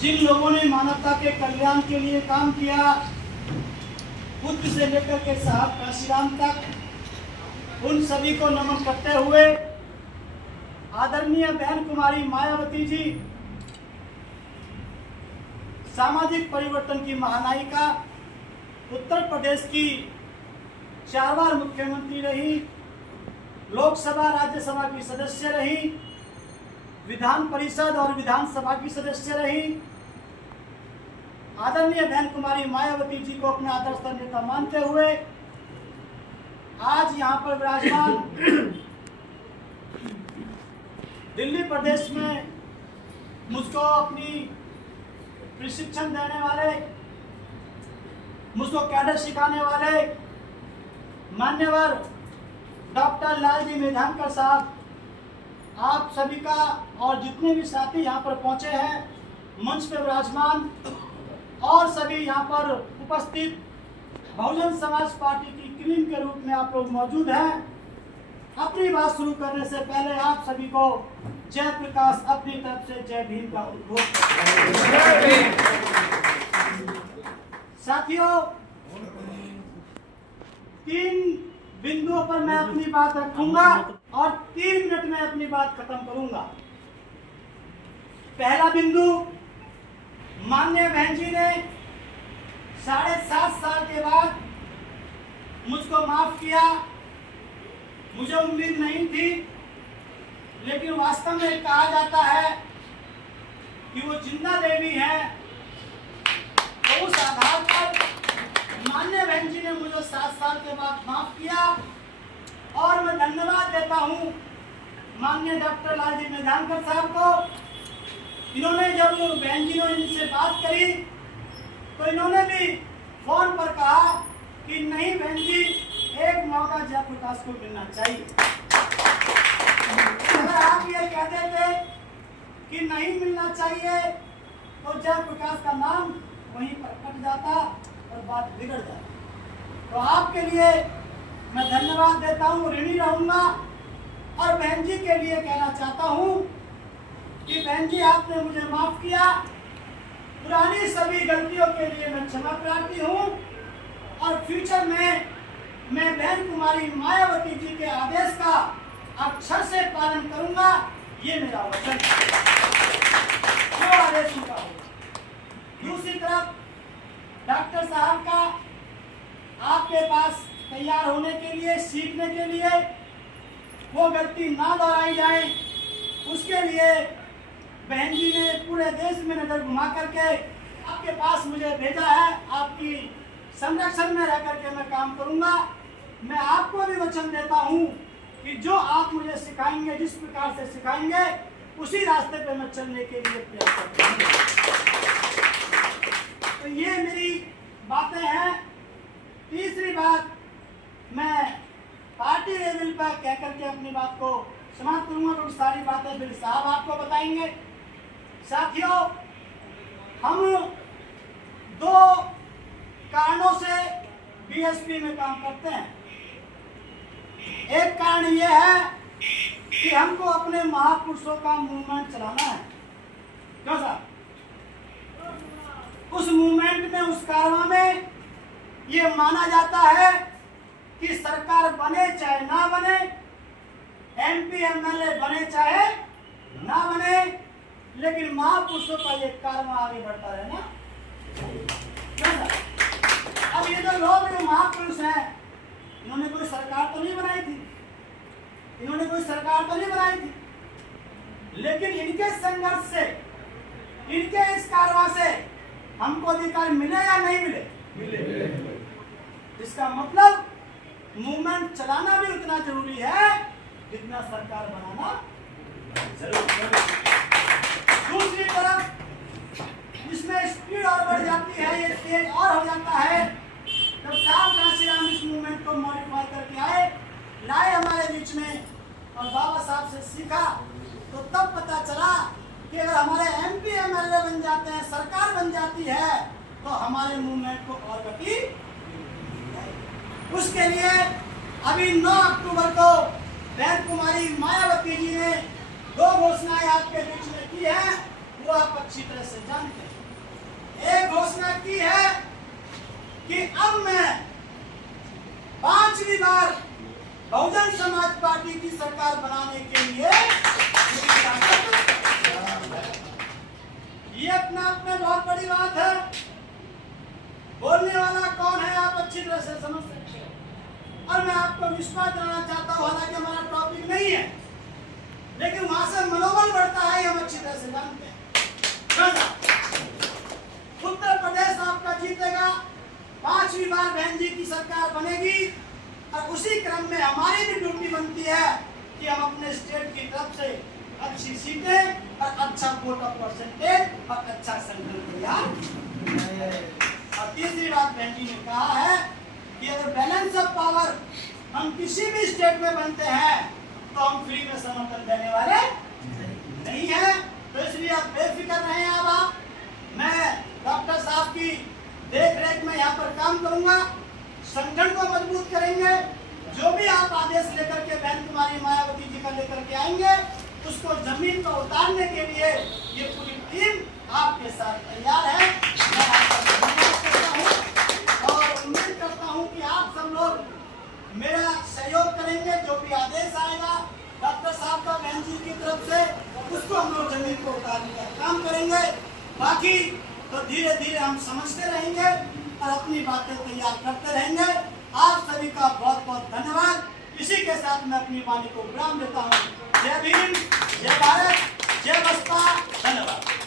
जिन लोगों ने मानवता के कल्याण के लिए काम किया, बुद्ध से लेकर के साहब काशीराम तक, उन सभी को नमन करते हुए आदरणीय बहन कुमारी मायावती जी सामाजिक परिवर्तन की महानायिका, उत्तर प्रदेश की 4 बार मुख्यमंत्री रही, लोकसभा राज्यसभा की सदस्य रही, विधान परिषद और विधानसभा की सदस्य रही। आदरणीय बहन कुमारी मायावती जी को अपना आदर्श नेता मानते हुए आज यहाँ पर विराजमान दिल्ली प्रदेश में मुझको अपनी प्रशिक्षण देने वाले, मुझको कैडर सिखाने वाले मान्यवर डॉक्टर लालजी मेधांकर साहब, आप सभी का और जितने भी साथी यहाँ पर पहुँचे हैं, मंच पर विराजमान और सभी यहाँ पर उपस्थित बहुजन समाज पार्टी की क्रीम के रूप में आप लोग मौजूद हैं। अपनी बात शुरू करने से पहले आप सभी को जय प्रकाश अपनी तरफ से जय भीम का उद्घोष। साथियों, 3 बिंदुओं पर मैं अपनी बात रखूंगा और 3 मिनट में अपनी बात खत्म करूंगा। पहला बिंदु, माननीय बहन जी ने 7.5 साल के बाद मुझको माफ किया। मुझे उम्मीद नहीं थी, लेकिन वास्तव में कहा जाता है कि वो जिंदा देवी है। तो उस आधार पर माननीय बहन जी ने मुझे 7 साल के बाद माफ किया और मैं धन्यवाद देता हूँ माननीय डॉक्टर लालजी मेधांकर साहब को। इन्होंने जब बहन जी ने इनसे बात करी तो इन्होंने भी फोन पर कहा कि नहीं बहन जी, एक मौका जयप्रकाश को मिलना चाहिए। अगर आप ये कहते थे कि नहीं मिलना चाहिए तो जयप्रकाश का नाम वहीं पर कट जाता और बात बिगड़ जाती। तो आपके लिए मैं धन्यवाद देता हूँ, ऋणी रहूंगा। और बहन जी के लिए कहना चाहता हूँ कि बहन जी, आपने मुझे माफ किया। पुरानी सभी गलतियों के लिए मैं क्षमा प्रार्थी हूँ और फ्यूचर में मैं बहन कुमारी मायावती जी के आदेश का अक्षर से पालन करूंगा, ये मेरा वचन है। जो आदेश उनका होगा। दूसरी तरफ डॉक्टर साहब का आपके पास तैयार होने के लिए, सीखने के लिए, वो गलती ना दोहराई जाए, उसके लिए बहन जी ने पूरे देश में नजर घुमा करके आपके पास मुझे भेजा है। आपकी संरक्षण में रह करके मैं काम करूंगा। मैं आपको भी वचन देता हूं कि जो आप मुझे सिखाएंगे, जिस प्रकार से सिखाएंगे, उसी रास्ते पे मैं चलने के लिए प्रयास करता हूं। तो ये मेरी बातें हैं। तीसरी बात, मैं पार्टी लेवल पर कह करके अपनी बात को समाप्त करूंगा, क्योंकि सारी बातें फिर साहब आपको बताएंगे। साथियों, हम 2 कारणों से बीएसपी में काम करते हैं। एक कारण यह है कि हमको अपने महापुरुषों का मूवमेंट चलाना है। क्यों साहब? उस मूवमेंट में, उस कारवां में ये माना जाता है कि सरकार बने चाहे ना बने, एमपी एमएलए बने चाहे ना बने, लेकिन महापुरुषों का ये कारवां आगे बढ़ता रहे ना। अब ये जो लोग जो महापुरुष हैं, इन्होंने कोई सरकार तो नहीं बनाई थी, लेकिन इनके संघर्ष से, इनके इस कारवां से हमको अधिकार मिले या नहीं मिले? इसका मतलब मूवमेंट चलाना भी उतना जरूरी है जितना सरकार बनाना जरूरी है। दूसरी तरफ इसमें स्पीड और बढ़ जाती है, ये तेज और हो जाता है जब साहब काशीराम इस मूवमेंट को मॉडिफाई करके लाए हमारे बीच में और बाबा साहब से सीखा, तो तब पता चला कि अगर हमारे एमपी एमएलए बन जाते हैं, सरकार बन जाती है, तो हमारे मूवमेंट को और गति। उसके लिए अभी 9 अक्टूबर को बहन कुमारी मायावती जी ने 2 घोषणाएं आपके बीच में की है। वो आप अच्छी तरह से जानते हैं। एक घोषणा की है कि अब मैं 5वीं बार बहुजन समाज पार्टी की सरकार बनाने के लिए ये अपने आप में बहुत बड़ी बात है। बोलने वाला कौन है आप अच्छी तरह से समझ सकते हो। और मैं आपको विश्वास दिलाना चाहता हूँ, हालांकि हमारा टॉपिक नहीं है, लेकिन वहां से मनोबल बढ़ता है, हम अच्छी तरह से जानते हैं। उत्तर प्रदेश आपका जीतेगा, 5वीं बार बहन जी की सरकार बनेगी, और उसी क्रम में हमारी भी ड्यूटी बनती है कि हम अपने स्टेट की तरफ से अच्छी सीटें और अच्छा वोट ऑफ परसेंटेज और अच्छा संकल्प तैयार। और तीसरी बात बहन जी ने कहा है कि अगर बैलेंस ऑफ पावर हम किसी भी स्टेट में बनते हैं तो हम फ्री में समर्थन देने वाले नहीं है। तो इसलिए आप बेफिक्र रहें। अब आप, मैं डॉक्टर साहब की देख रेख में यहाँ पर काम करूंगा, संगठन को मजबूत करेंगे। जो भी आप आदेश लेकर के बहन कुमारी मायावती जी का लेकर के आएंगे, उसको जमीन पर उतारने के लिए ये पूरी टीम आपके साथ तैयार है। मैं आपका धन्यवाद करता हूँ और उम्मीद करता हूँ कि आप सब लोग मेरा सहयोग करेंगे। जो भी आदेश आएगा डॉक्टर साहब का बहन जी की तरफ से, उसको हम लोग जमीन को उतारने का काम करेंगे। बाकी तो धीरे धीरे हम समझते रहेंगे और अपनी बातें तैयार करते रहेंगे। आप सभी का बहुत बहुत धन्यवाद। इसी के साथ मैं अपनी वाणी को विराम देता हूँ। जय भीम, जय भारत, जय बसपा, धन्यवाद।